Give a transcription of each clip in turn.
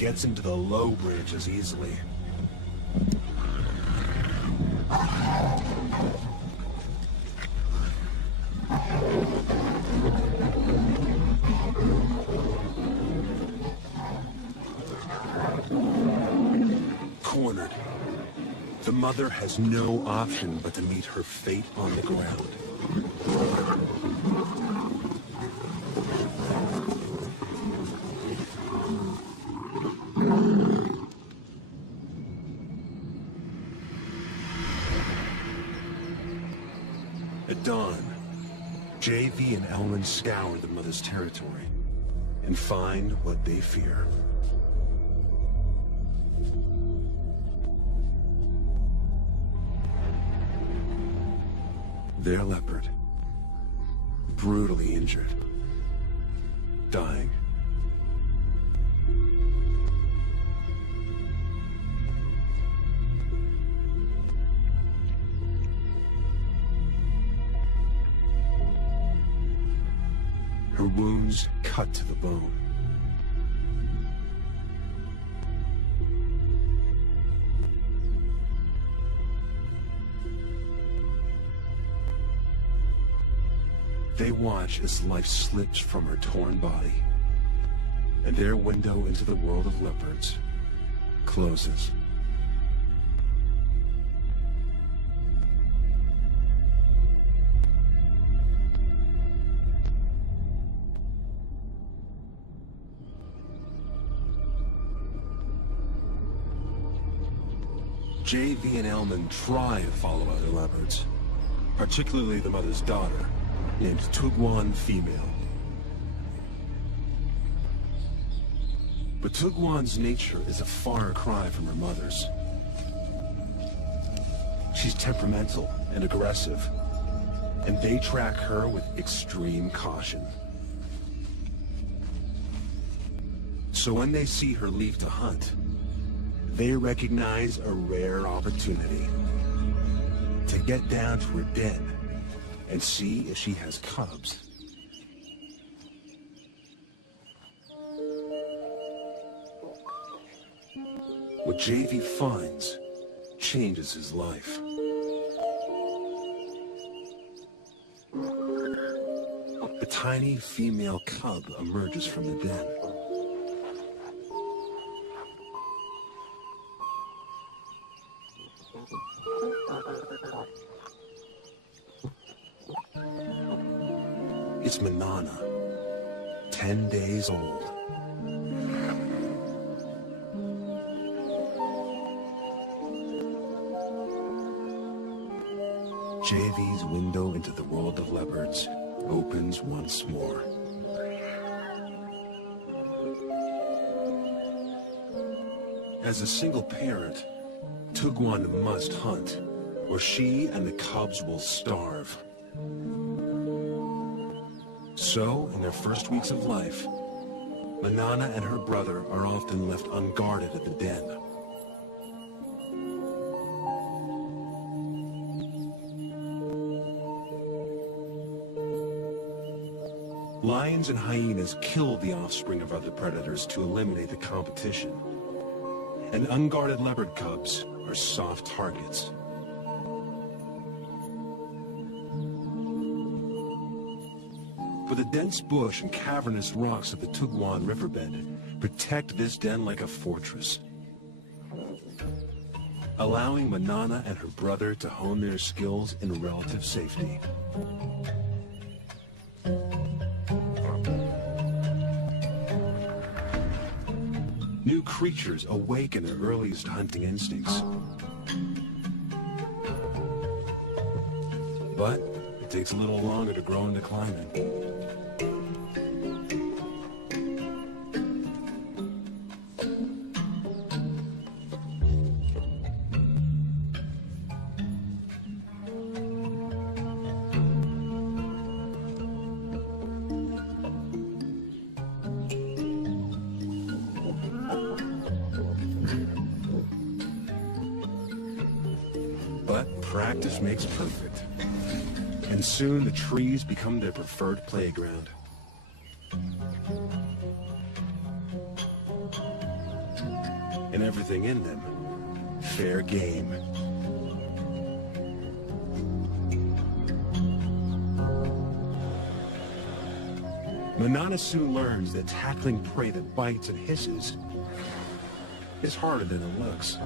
gets into the low branches easily. Cornered. The mother has no option but to meet her fate on the ground. At dawn, JV and Elman scour the mother's territory and find what they fear. Their leopard, brutally injured, dying. Her wounds cut to the bone. They watch as life slips from her torn body, and their window into the world of leopards closes. JV and Elman try to follow other leopards, particularly the mother's daughter, named Tugwan Female. But Tugwan's nature is a far cry from her mother's. She's temperamental and aggressive, and they track her with extreme caution. So when they see her leave to hunt, they recognize a rare opportunity to get down to her den and see if she has cubs. What JV finds changes his life. A tiny female cub emerges from the den. It's Manana, 10 days old. JV's window into the world of leopards opens once more. As a single parent, Tugwan must hunt, or she and the cubs will starve. So, in their first weeks of life, Manana and her brother are often left unguarded at the den. Lions and hyenas kill the offspring of other predators to eliminate the competition, and unguarded leopard cubs are soft targets. But the dense bush and cavernous rocks of the Tugwan riverbed protect this den like a fortress, allowing Manana and her brother to hone their skills in relative safety. New creatures awaken their earliest hunting instincts. But it takes a little longer to grow into climbing. But practice makes perfect. And soon the trees become their preferred playground. and everything in them fair game. Manana soon learns that tackling prey that bites and hisses is harder than it looks.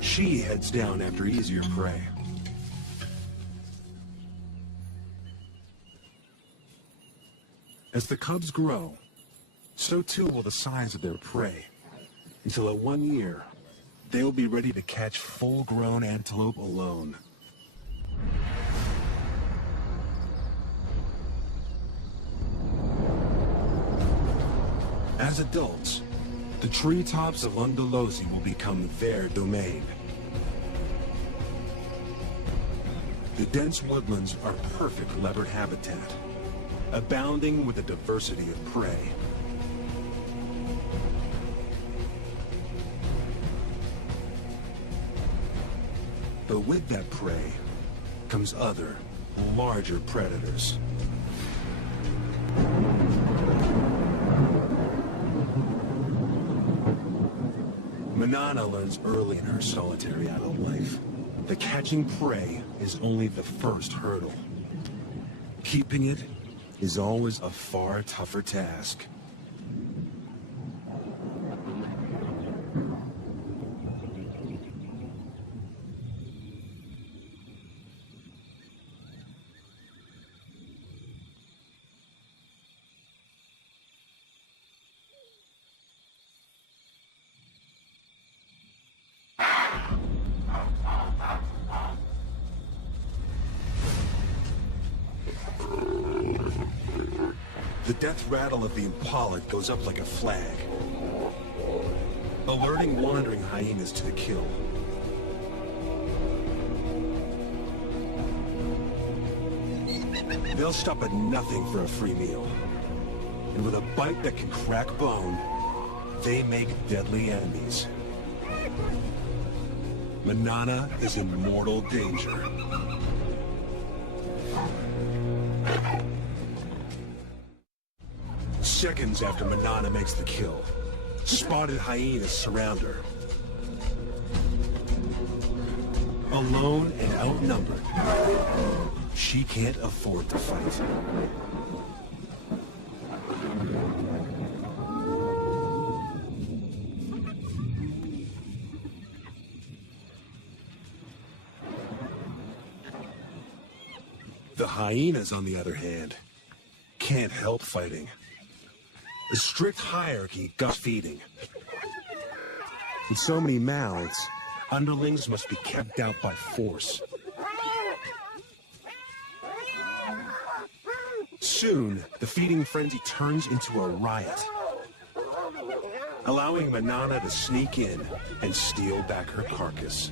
She heads down after easier prey. As the cubs grow, so too will the size of their prey, until at 1 year, they will be ready to catch full-grown antelope alone. As adults, the treetops of Undalosi will become their domain. The dense woodlands are perfect leopard habitat, abounding with a diversity of prey. But with that prey comes other, larger predators. Manana learns early in her solitary adult life that catching prey is only the first hurdle. Keeping it is always a far tougher task. The death rattle of the impala goes up like a flag, alerting wandering hyenas to the kill. They'll stop at nothing for a free meal, and with a bite that can crack bone, they make deadly enemies. Manana is in mortal danger. Seconds after Manana makes the kill, spotted hyenas surround her. Alone and outnumbered, she can't afford to fight. The hyenas, on the other hand, can't help fighting. A strict hierarchy guts feeding. With so many mouths, underlings must be kept out by force. Soon, the feeding frenzy turns into a riot, allowing Manana to sneak in and steal back her carcass.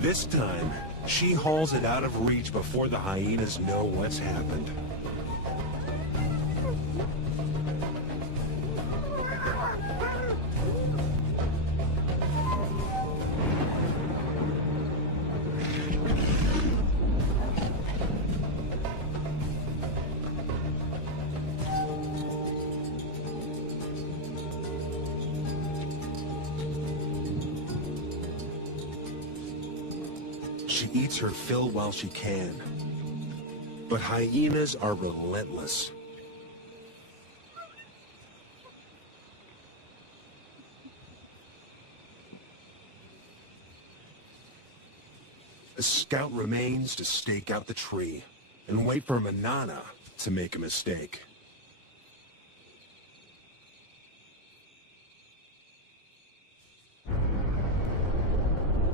This time, she hauls it out of reach before the hyenas know what's happened. She eats her fill while she can. But hyenas are relentless. A scout remains to stake out the tree and wait for Manana to make a mistake.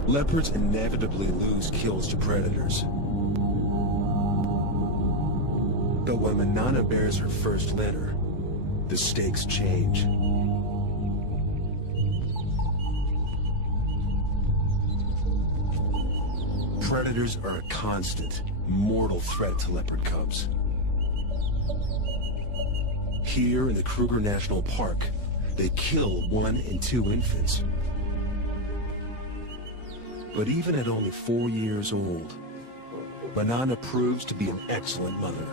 Leopards inevitably lose kills to predators. But when Manana bears her first litter, the stakes change. Predators are a constant, mortal threat to leopard cubs. Here in the Kruger National Park, they kill 1 and 2 infants. But even at only 4 years old, Manana proves to be an excellent mother.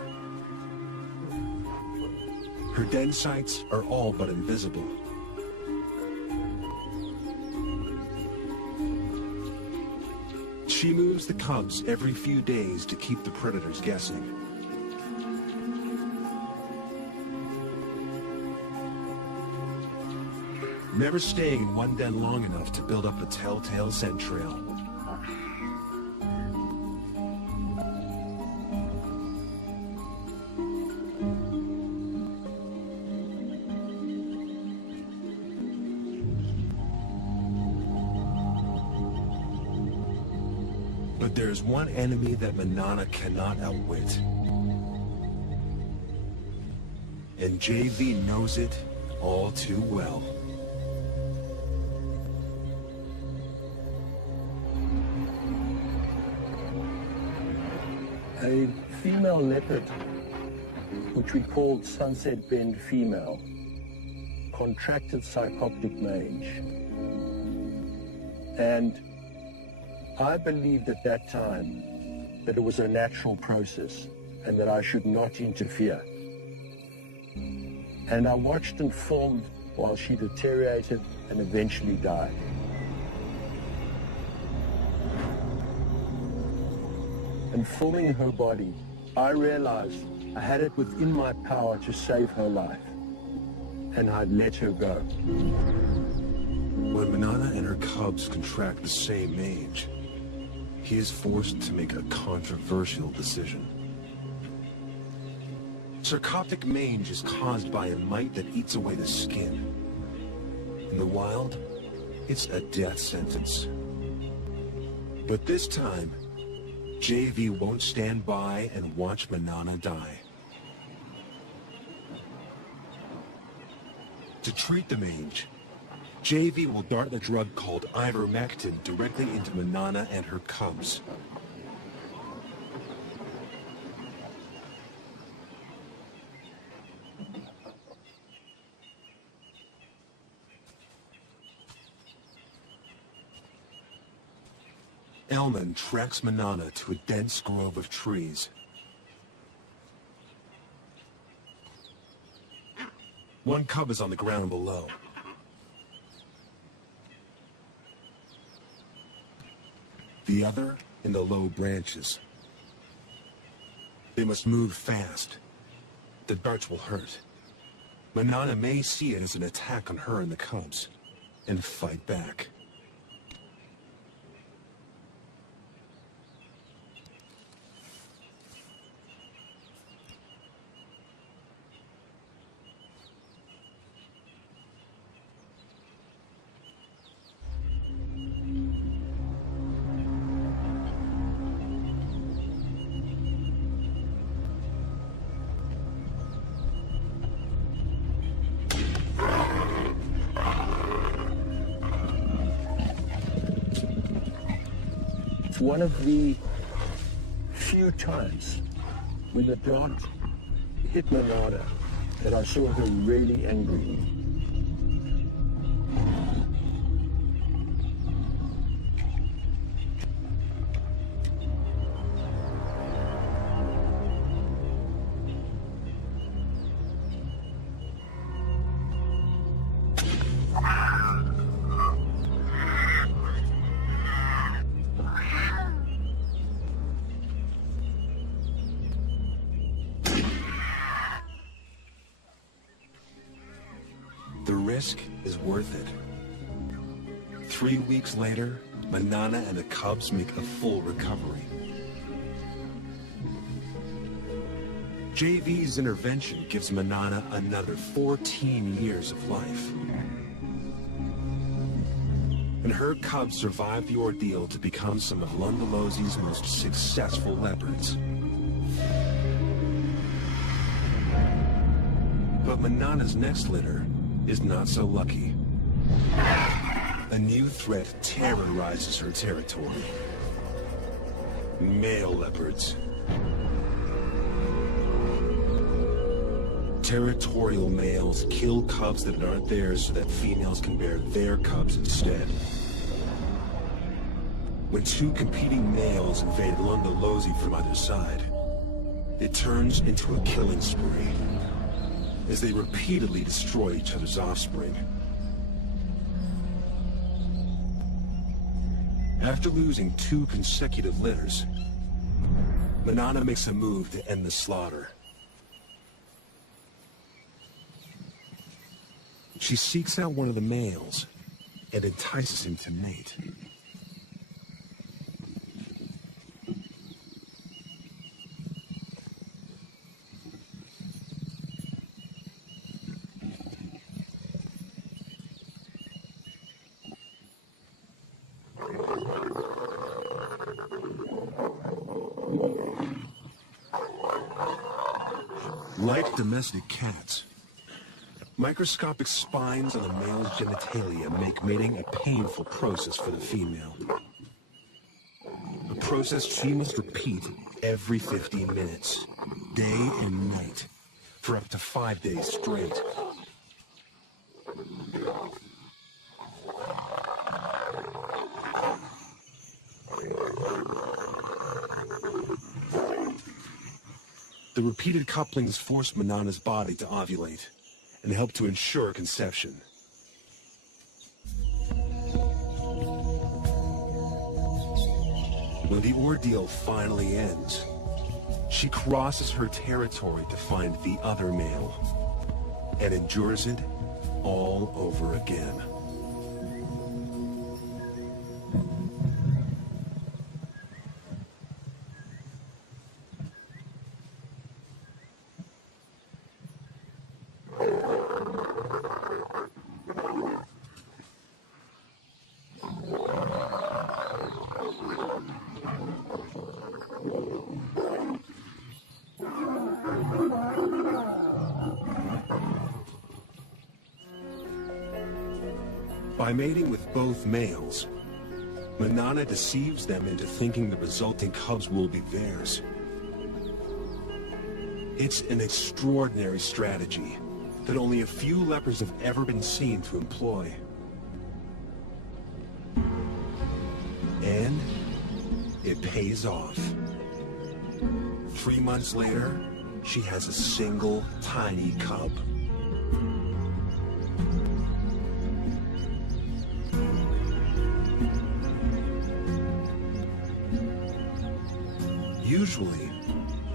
Her den sites are all but invisible. She moves the cubs every few days to keep the predators guessing. Never staying in one den long enough to build up a telltale scent trail. But there's one enemy that Manana cannot outwit. And JV knows it all too well. A female leopard, which we called Sunset Bend female, contracted psychoptic mange. And I believed at that time that it was a natural process and that I should not interfere. And I watched and filmed while she deteriorated and eventually died. And filming her body, I realized I had it within my power to save her life. And I'd let her go. When Manana and her cubs contract the same mange, he is forced to make a controversial decision. Sarcoptic mange is caused by a mite that eats away the skin. In the wild, it's a death sentence. But this time, JV won't stand by and watch Manana die. To treat the mange, JV will dart the drug called ivermectin directly into Manana and her cubs. Elman tracks Manana to a dense grove of trees. One cub is on the ground below. The other in the low branches. They must move fast. The darts will hurt. Manana may see it as an attack on her and the cubs, and fight back. One of the few times when the dart hit Manana that I saw her really angry. The risk is worth it. 3 weeks later, Manana and the cubs make a full recovery. JV's intervention gives Manana another 14 years of life. And her cubs survive the ordeal to become some of Lundalosi's most successful leopards. But Manana's next litter is not so lucky. A new threat terrorizes her territory. Male leopards. Territorial males kill cubs that aren't theirs so that females can bear their cubs instead. When two competing males invade Lundalozi from either side, it turns into a killing spree as they repeatedly destroy each other's offspring. After losing 2 consecutive litters, Manana makes a move to end the slaughter. She seeks out one of the males and entices him to mate. Like domestic cats, microscopic spines on the male's genitalia make mating a painful process for the female. A process she must repeat every 15 minutes, day and night, for up to 5 days straight. The repeated couplings force Manana's body to ovulate and help to ensure conception. When the ordeal finally ends, she crosses her territory to find the other male and endures it all over again. By mating with both males, Manana deceives them into thinking the resulting cubs will be theirs. It's an extraordinary strategy that only a few lepers have ever been seen to employ. And it pays off. 3 months later, she has a single tiny cub. Usually,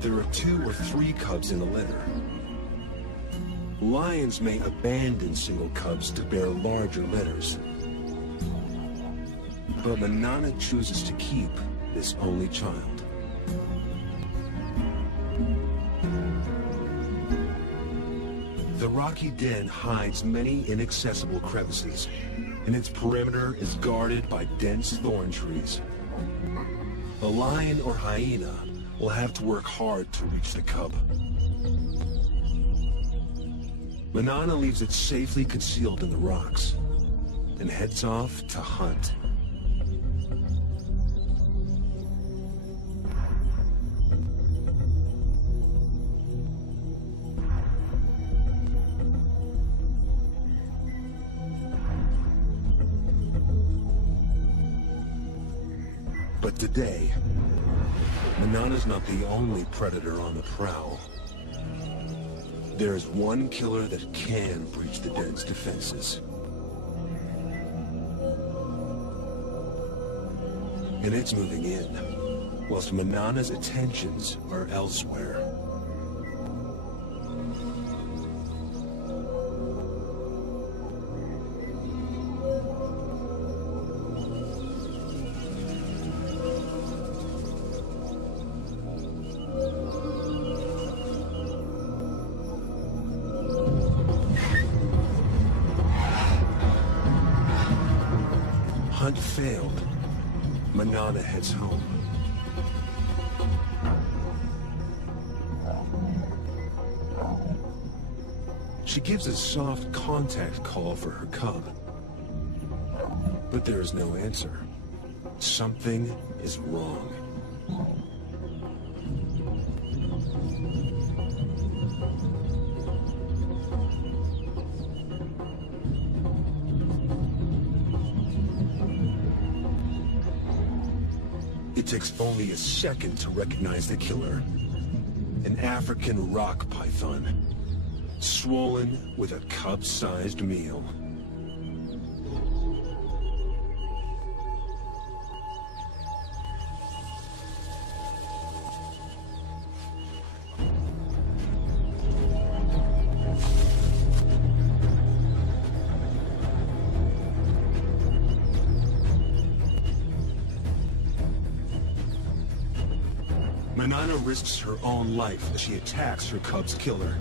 there are 2 or 3 cubs in a litter. Lions may abandon single cubs to bear larger litters. But Manana chooses to keep this only child. The rocky den hides many inaccessible crevices, and its perimeter is guarded by dense thorn trees. A lion or hyena will have to work hard to reach the cub. Manana leaves it safely concealed in the rocks and heads off to hunt. But today, Manana's not the only predator on the prowl. There is one killer that can breach the den's defenses. And it's moving in, whilst Manana's attentions are elsewhere. Hunt failed. Manana heads home. She gives a soft contact call for her cub. But there is no answer. Something is wrong. takes only a second to recognize the killer. An African rock python, swollen with a cup-sized meal. Manana risks her own life as she attacks her cub's killer.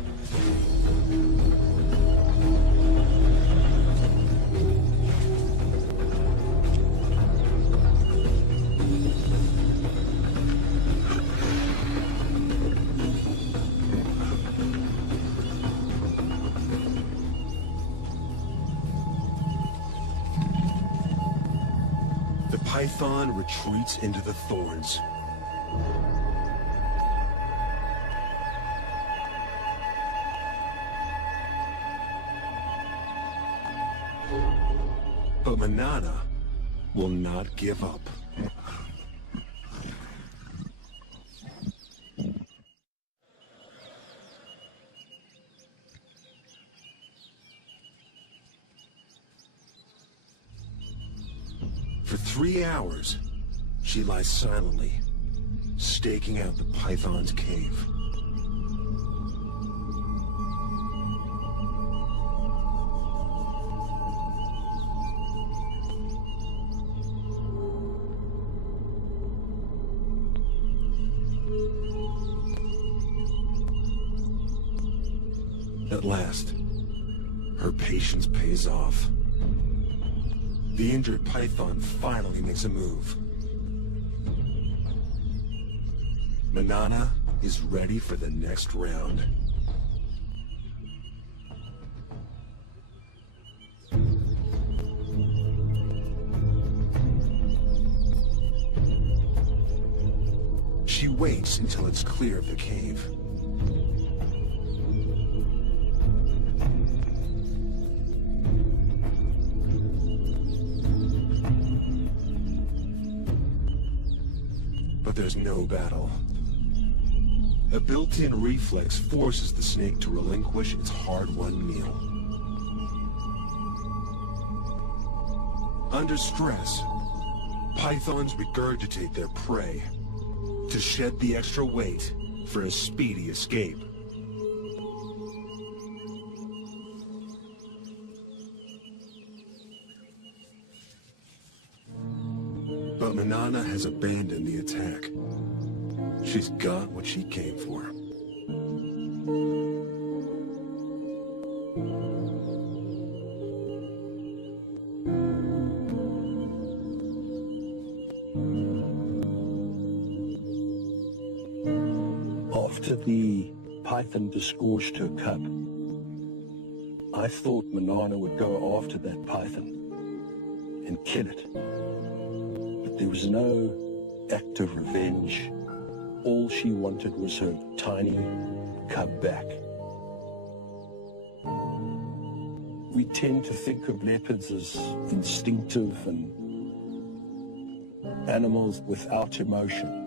The python retreats into the thorns. But Manana will not give up. For 3 hours, she lies silently, staking out the python's cave. At last, her patience pays off. The injured python finally makes a move. Manana is ready for the next round. She waits until it's clear of the cave. But there's no battle. A built-in reflex forces the snake to relinquish its hard-won meal. Under stress, pythons regurgitate their prey to shed the extra weight for a speedy escape. But Manana has abandoned the attack. She's got what she came for. After the python disgorged her cub, I thought Manana would go after that python and kill it. But there was no act of revenge. All she wanted was her tiny cub back. We tend to think of leopards as instinctive and animals without emotion.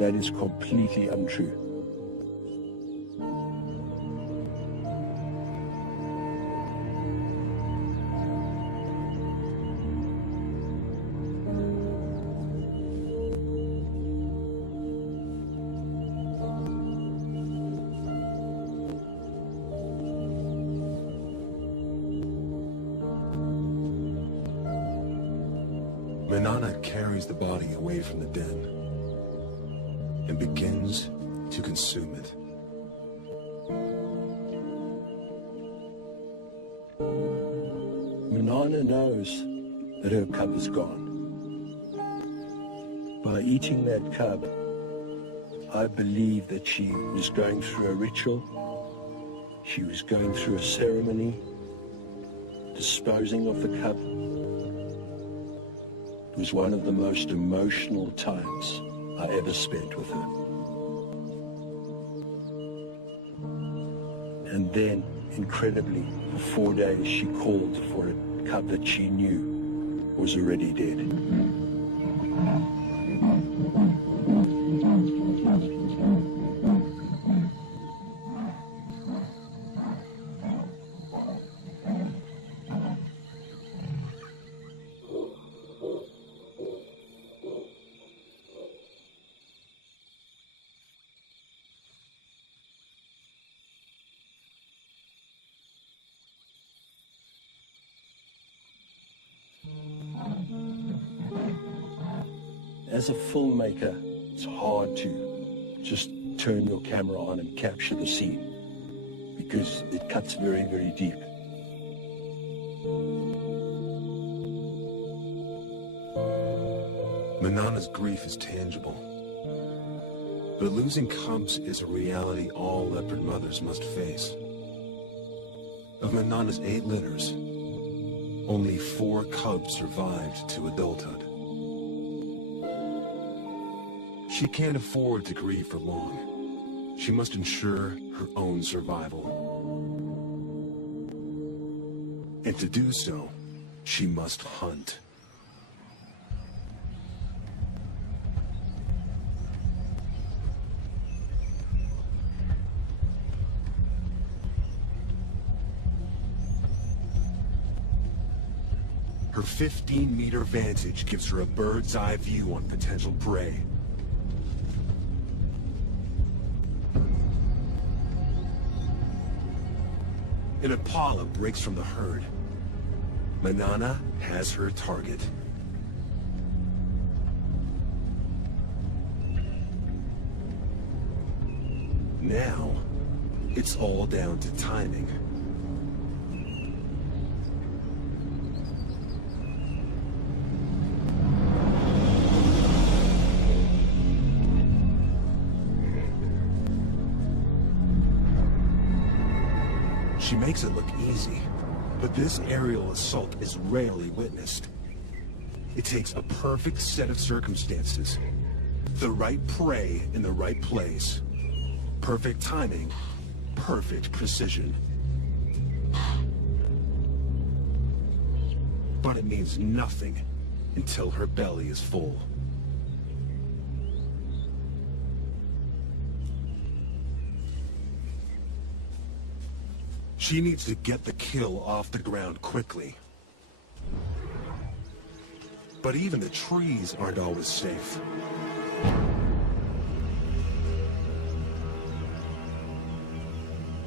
That is completely untrue. Manana carries the body away from the den and begins to consume it. Manana knows that her cub is gone. By eating that cub, I believe that she was going through a ritual. She was going through a ceremony, disposing of the cub. It was one of the most emotional times I ever spent with her. And then, incredibly, for 4 days she called for a cub that she knew was already dead. as a filmmaker, it's hard to just turn your camera on and capture the scene because it cuts very, very deep. Manana's grief is tangible, but losing cubs is a reality all leopard mothers must face. Of Manana's 8 litters, only 4 cubs survived to adulthood. She can't afford to grieve for long. She must ensure her own survival. And to do so, she must hunt. Her 15-meter vantage gives her a bird's eye view on potential prey. An impala breaks from the herd. Manana has her target. Now, it's all down to timing. She makes it look easy, but this aerial assault is rarely witnessed. It takes a perfect set of circumstances, the right prey in the right place, perfect timing, perfect precision. But it means nothing until her belly is full. She needs to get the kill off the ground quickly. But even the trees aren't always safe.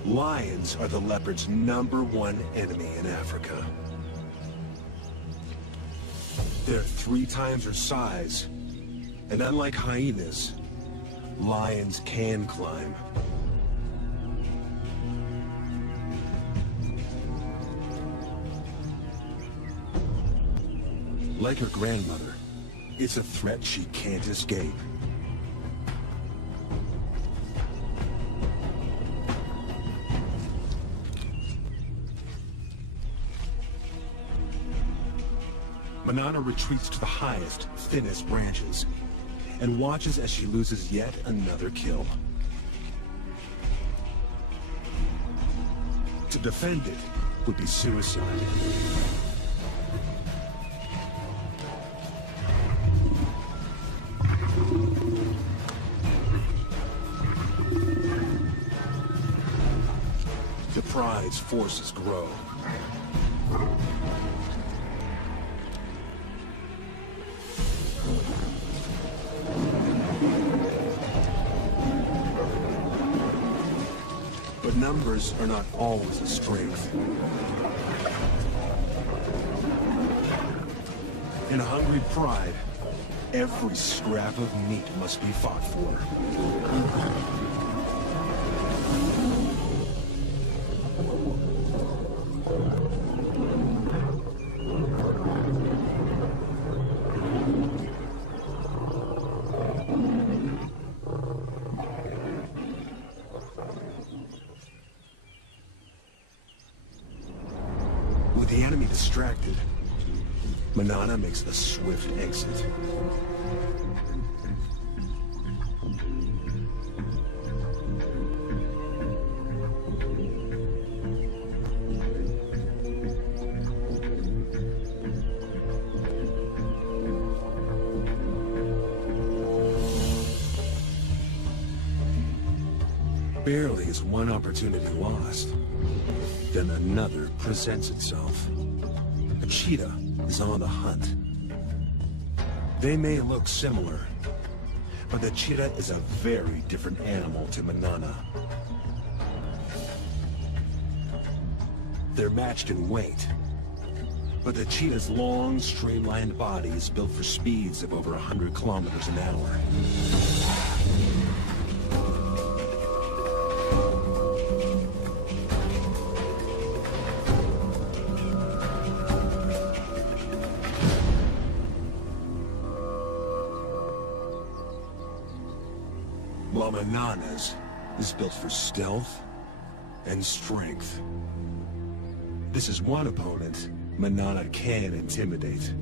Lions are the leopard's #1 enemy in Africa. They're 3 times her size, and unlike hyenas, lions can climb. Like her grandmother, it's a threat she can't escape. Manana retreats to the highest, thinnest branches, and watches as she loses yet another kill. To defend it would be suicide. The pride's forces grow. But numbers are not always a strength. In a hungry pride, every scrap of meat must be fought for. With the enemy distracted, Manana makes a swift exit. Barely is one opportunity lost, then another presents itself. A cheetah is on the hunt. They may look similar, but the cheetah is a very different animal to Manana. They're matched in weight, But the cheetah's long, streamlined body is built for speeds of over 100 kilometers an hour. While Manana's is built for stealth and strength. This is one opponent Manana can intimidate.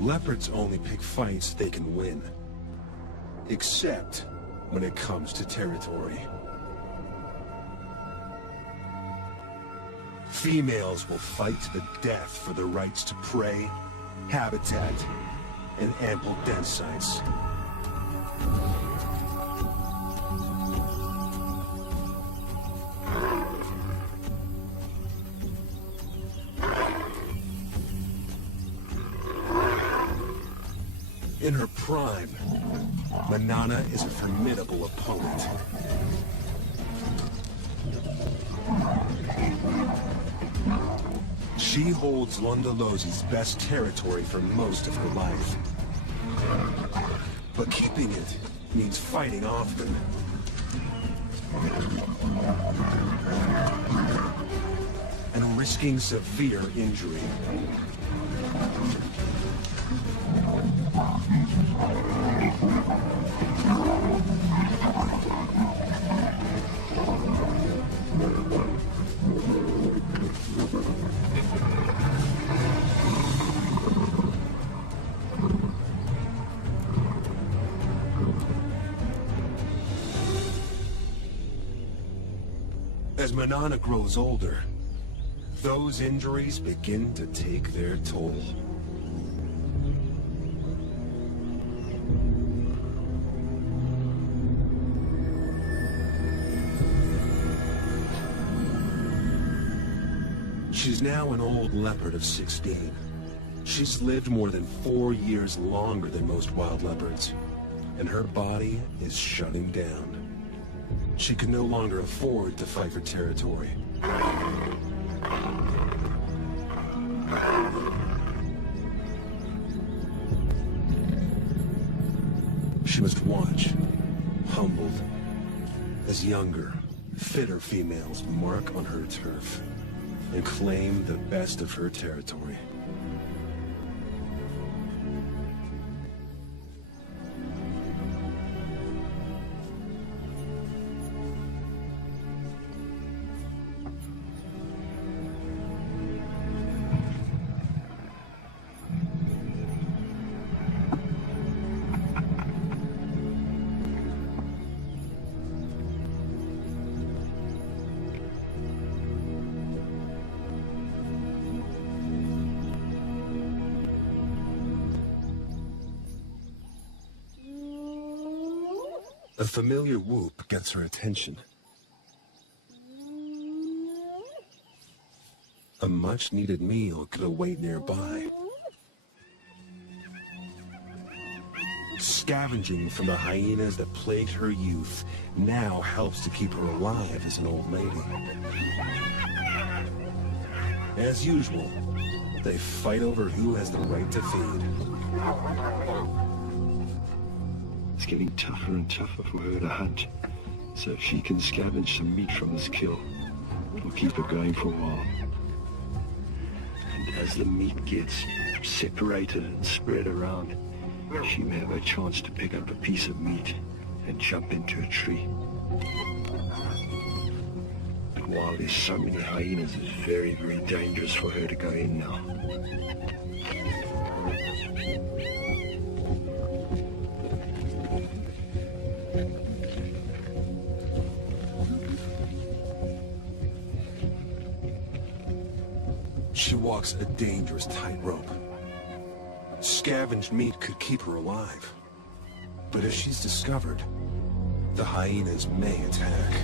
Leopards only pick fights they can win. Except when it comes to territory. Females will fight to the death for the rights to prey, habitat, and ample den sites. In her prime, Manana is a formidable opponent. She holds Londolosi's best territory for most of her life. But keeping it means fighting often. And risking severe injury. As Manana grows older, those injuries begin to take their toll. She's now an old leopard of 16. She's lived more than 4 years longer than most wild leopards, and her body is shutting down. She can no longer afford to fight for territory. She must watch, humbled, as younger, fitter females mark on her turf and claim the best of her territory. A familiar whoop gets her attention. A much-needed meal could await nearby. Scavenging from the hyenas that plagued her youth now helps to keep her alive as an old lady. As usual, they fight over who has the right to feed. It's getting tougher and tougher for her to hunt, so if she can scavenge some meat from this kill, it'll keep her going for a while. And as the meat gets separated and spread around, she may have a chance to pick up a piece of meat and jump into a tree. But while there's so many hyenas, it's very, very dangerous for her to go in now. She walks a dangerous tightrope. Scavenged meat could keep her alive. But if she's discovered, the hyenas may attack.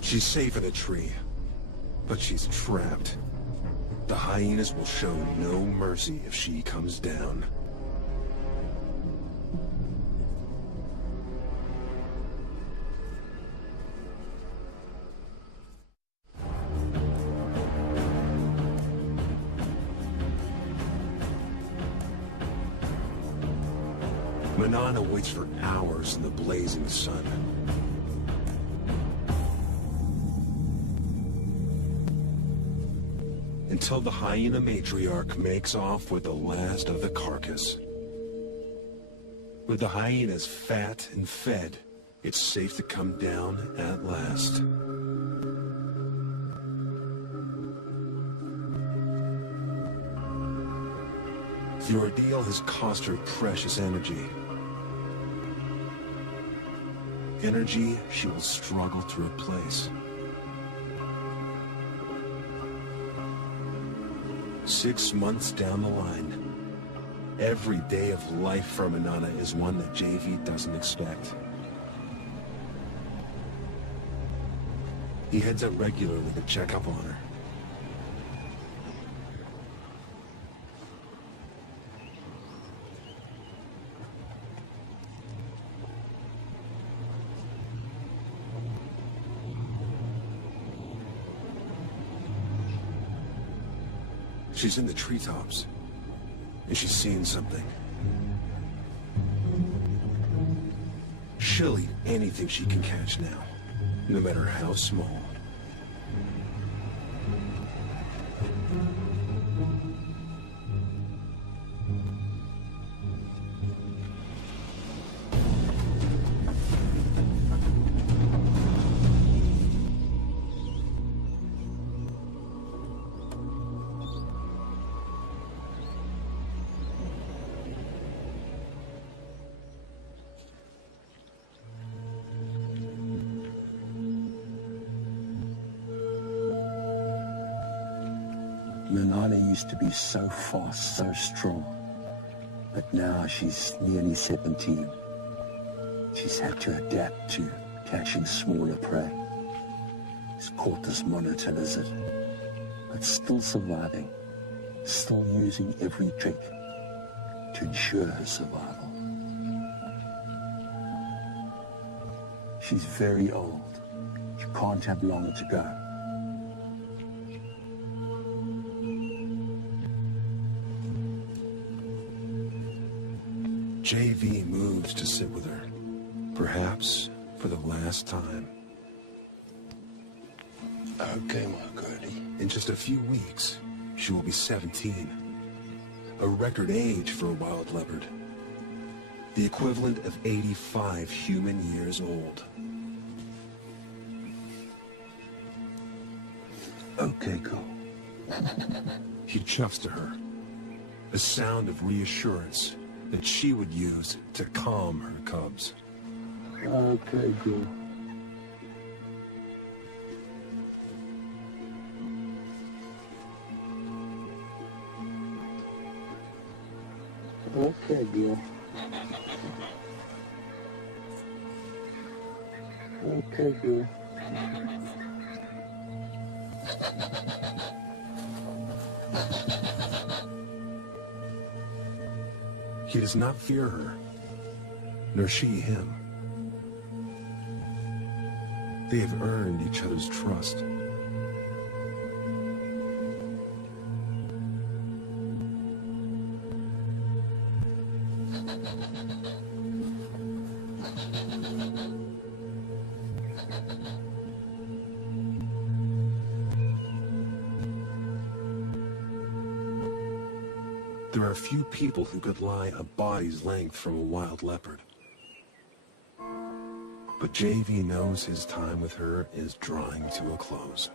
She's safe in a tree, but she's trapped. The hyenas will show no mercy if she comes down. Manana waits for hours in the blazing sun. Until the hyena matriarch makes off with the last of the carcass. With the hyenas fat and fed, it's safe to come down at last. The ordeal has cost her precious energy. Energy she will struggle to replace. 6 months down the line, every day of life for Manana is one that JV doesn't expect. He heads out regularly to check up on her. She's in the treetops, and she's seeing something. She'll eat anything she can catch now, no matter how small. Manana used to be so fast, so strong. But now she's nearly 17. She's had to adapt to catching smaller prey. She's caught this monitor lizard, but still surviving, still using every trick to ensure her survival. She's very old. She can't have long to go. JV moves to sit with her, perhaps for the last time. Okay, my girlie. In just a few weeks, she will be 17. A record age for a wild leopard. The equivalent of 85 human years old. Okay, girl. He chuffs to her, a sound of reassurance that she would use to calm her cubs. Okay, girl. Okay, girl. Okay, girl. He does not fear her, nor she him. They have earned each other's trust. There are few people who could lie a body's length from a wild leopard. But JV knows his time with her is drawing to a close.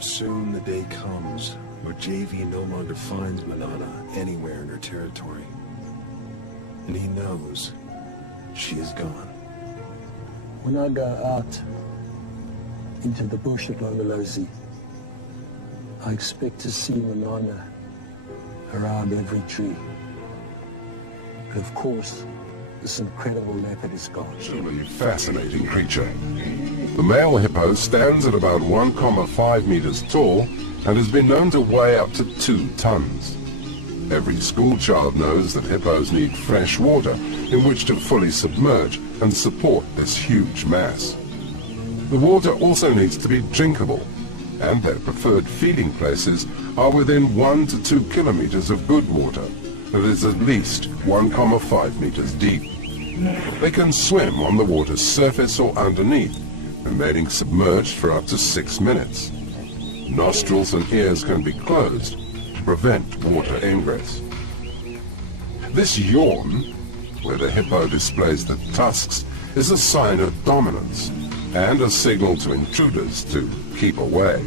Soon the day comes where JV no longer finds Manana anywhere in her territory. And he knows she is gone. When I go out into the bush at Longolozi, I expect to see Manana around every tree. But of course, this incredible leopard is gone. Truly fascinating creature. The male hippo stands at about 1,5 meters tall and has been known to weigh up to 2 tons. Every schoolchild knows that hippos need fresh water in which to fully submerge and support this huge mass. The water also needs to be drinkable, and their preferred feeding places are within 1 to 2 kilometers of good water that is at least 1,5 meters deep. They can swim on the water's surface or underneath, remaining submerged for up to 6 minutes. Nostrils and ears can be closed to prevent water ingress. This yawn, where the hippo displays the tusks, is a sign of dominance and a signal to intruders to keep away.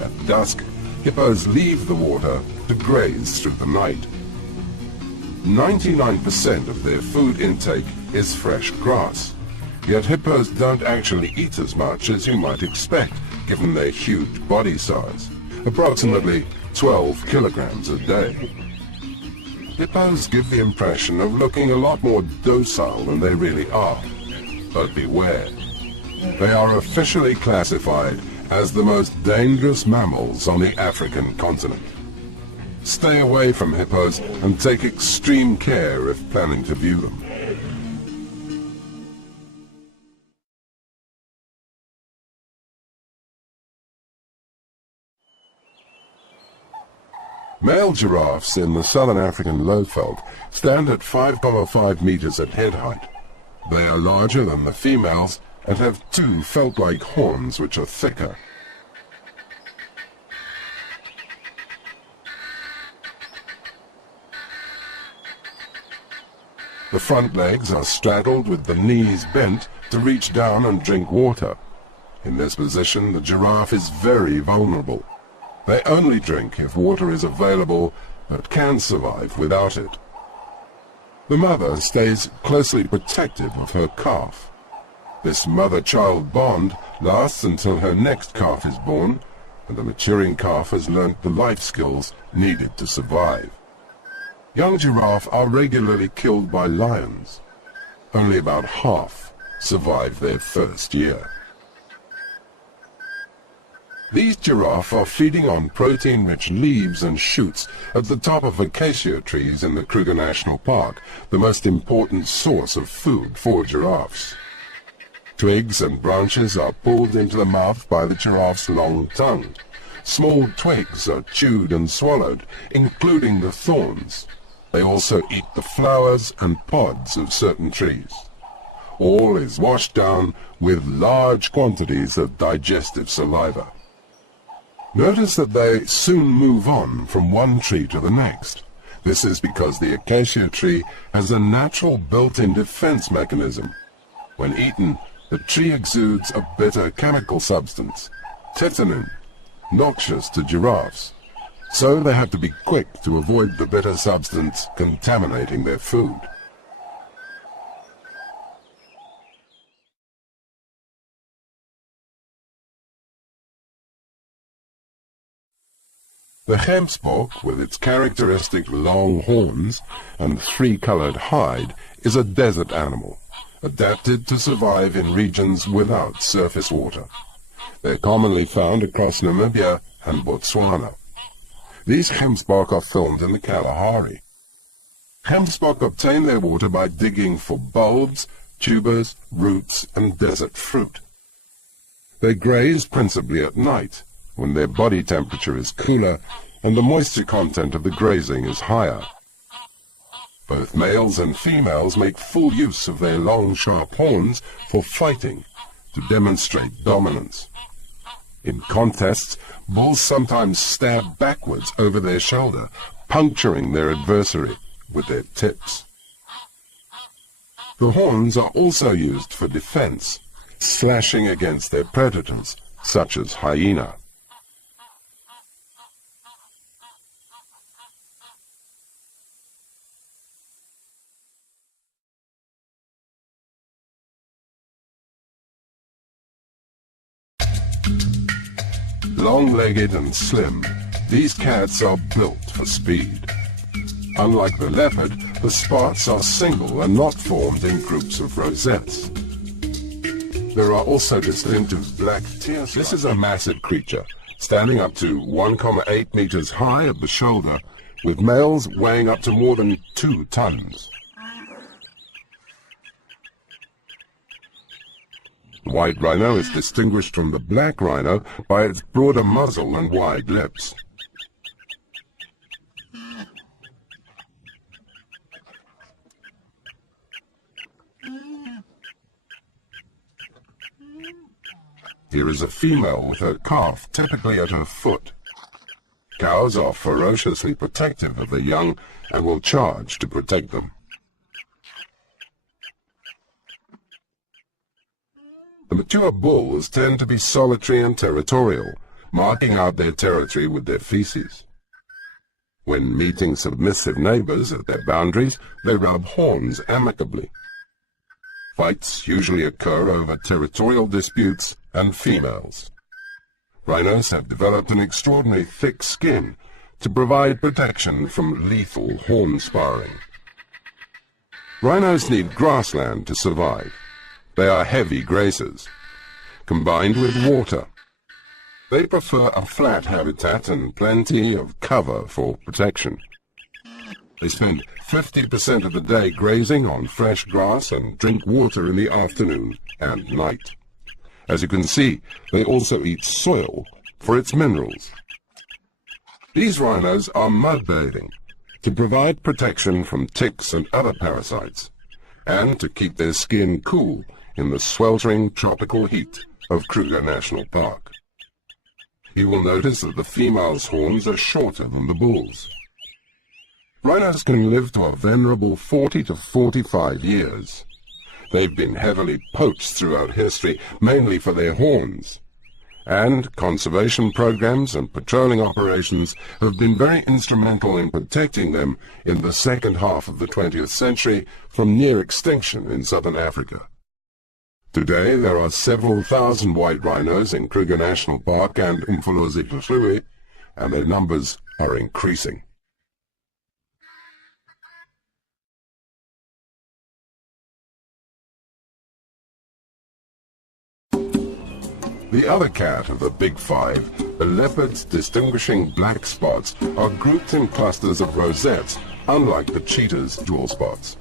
At dusk, hippos leave the water to graze through the night. 99% of their food intake is fresh grass, yet hippos don't actually eat as much as you might expect given their huge body size, approximately 12 kilograms a day. Hippos give the impression of looking a lot more docile than they really are, but beware. They are officially classified as the most dangerous mammals on the African continent. Stay away from hippos and take extreme care if planning to view them. Male giraffes in the southern African lowveld stand at 5,5 meters at head height. They are larger than the females and have 2 felt-like horns which are thicker. The front legs are straddled with the knees bent to reach down and drink water. In this position, the giraffe is very vulnerable. They only drink if water is available, but can survive without it. The mother stays closely protective of her calf. This mother-child bond lasts until her next calf is born, and the maturing calf has learnt the life skills needed to survive. Young giraffe are regularly killed by lions. Only about half survive their first year. These giraffe are feeding on protein-rich leaves and shoots at the top of acacia trees in the Kruger National Park, the most important source of food for giraffes. Twigs and branches are pulled into the mouth by the giraffe's long tongue. Small twigs are chewed and swallowed, including the thorns. They also eat the flowers and pods of certain trees. All is washed down with large quantities of digestive saliva. Notice that they soon move on from one tree to the next. This is because the acacia tree has a natural built-in defense mechanism. When eaten, the tree exudes a bitter chemical substance, tetanin, noxious to giraffes. So they have to be quick to avoid the bitter substance contaminating their food. The gemsbok, with its characteristic long horns and 3-colored hide, is a desert animal, adapted to survive in regions without surface water. They're commonly found across Namibia and Botswana. These gemsbok are filmed in the Kalahari. Gemsbok obtain their water by digging for bulbs, tubers, roots, and desert fruit. They graze principally at night, when their body temperature is cooler and the moisture content of the grazing is higher. Both males and females make full use of their long, sharp horns for fighting, to demonstrate dominance. In contests, bulls sometimes stab backwards over their shoulder, puncturing their adversary with their tips. The horns are also used for defense, slashing against their predators, such as hyena. Long-legged and slim, these cats are built for speed. Unlike the leopard, the spots are single and not formed in groups of rosettes. There are also distinctive black tear stripes. This is a massive creature, standing up to 1,8 meters high at the shoulder, with males weighing up to more than 2 tons. The white rhino is distinguished from the black rhino by its broader muzzle and wide lips. Here is a female with her calf typically at her foot. Cows are ferociously protective of their young and will charge to protect them. The mature bulls tend to be solitary and territorial, marking out their territory with their feces. When meeting submissive neighbors at their boundaries, they rub horns amicably. Fights usually occur over territorial disputes and females. Rhinos have developed an extraordinarily thick skin to provide protection from lethal horn sparring. Rhinos need grassland to survive. They are heavy grazers, combined with water. They prefer a flat habitat and plenty of cover for protection. They spend 50% of the day grazing on fresh grass and drink water in the afternoon and night. As you can see, they also eat soil for its minerals. These rhinos are mud bathing to provide protection from ticks and other parasites, and to keep their skin cool in the sweltering tropical heat of Kruger National Park. You will notice that the female's horns are shorter than the bull's. Rhinos can live to a venerable 40 to 45 years. They've been heavily poached throughout history, mainly for their horns. And conservation programs and patrolling operations have been very instrumental in protecting them in the second half of the 20th century from near extinction in southern Africa. Today, there are several thousand white rhinos in Kruger National Park and Umfolozi, and their numbers are increasing. The other cat of the big five, the leopard's distinguishing black spots, are grouped in clusters of rosettes, unlike the cheetah's jewel spots.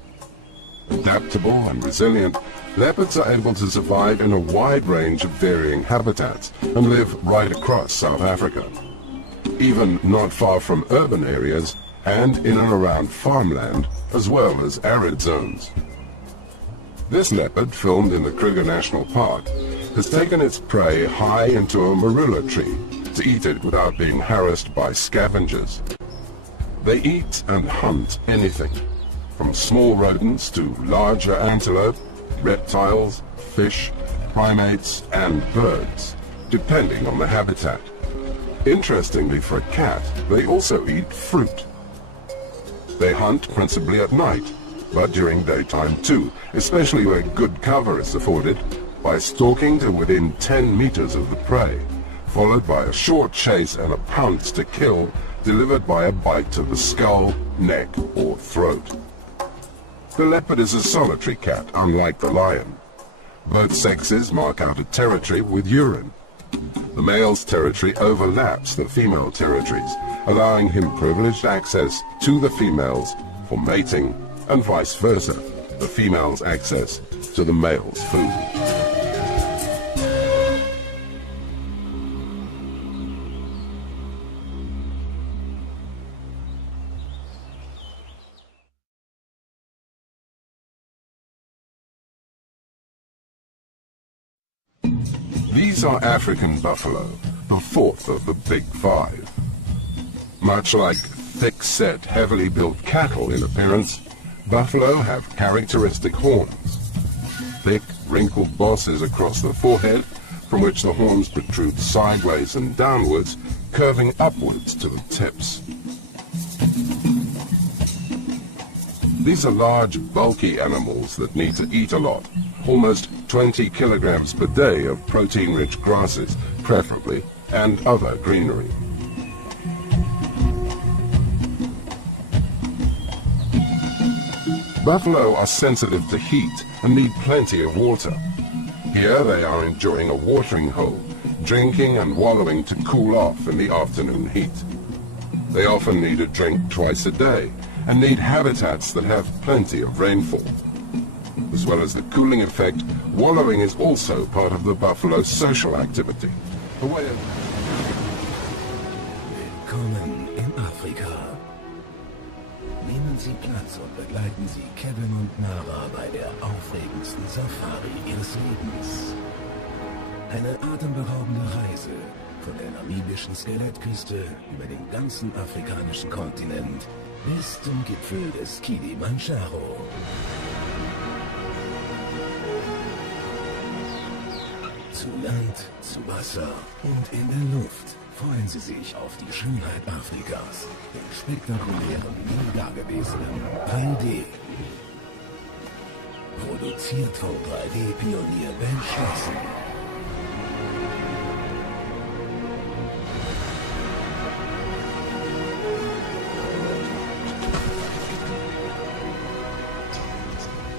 Adaptable and resilient, leopards are able to survive in a wide range of varying habitats and live right across South Africa, even not far from urban areas and in and around farmland, as well as arid zones. This leopard, filmed in the Kruger National Park, has taken its prey high into a marula tree to eat it without being harassed by scavengers. They eat and hunt anything, from small rodents to larger antelope, reptiles, fish, primates, and birds, depending on the habitat. Interestingly for a cat, they also eat fruit. They hunt principally at night, but during daytime too, especially where good cover is afforded, by stalking to within 10 meters of the prey, followed by a short chase and a pounce to kill, delivered by a bite to the skull, neck, or throat. The leopard is a solitary cat, unlike the lion. Both sexes mark out a territory with urine. The male's territory overlaps the female territories, allowing him privileged access to the females for mating, and vice versa, the female's access to the male's food. These are African buffalo, the fourth of the big five. Much like thick-set, heavily built cattle in appearance, buffalo have characteristic horns. Thick, wrinkled bosses across the forehead, from which the horns protrude sideways and downwards, curving upwards to the tips. These are large, bulky animals that need to eat a lot, almost 20 kilograms per day of protein-rich grasses, preferably, and other greenery. Buffalo are sensitive to heat and need plenty of water. Here they are enjoying a watering hole, drinking and wallowing to cool off in the afternoon heat. They often need a drink twice a day and need habitats that have plenty of rainfall. As well as the cooling effect, wallowing is also part of the buffalo's social activity. A way of... Willkommen in Afrika. Nehmen Sie Platz und begleiten Sie Kevin und Nara bei der aufregendsten Safari ihres Lebens. Eine atemberaubende Reise von der namibischen Skelettküste über den ganzen afrikanischen Kontinent bis zum Gipfel des Kilimanjaro. Zu Land, zu Wasser und in der Luft freuen Sie sich auf die Schönheit Afrikas, den spektakulären, nie dagewesenen 3D. Produziert vom 3D-Pionier Ben Schlossen.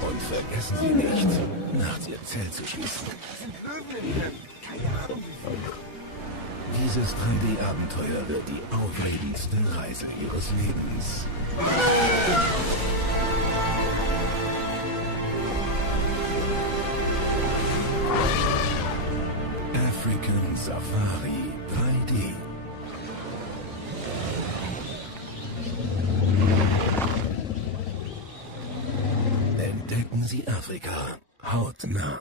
Und vergessen Sie nicht, nachts Ihr Zelt zu schließen. Dieses 3D-Abenteuer wird die aufregendste Reise Ihres Lebens. African Safari 3D. Entdecken Sie Afrika hautnah.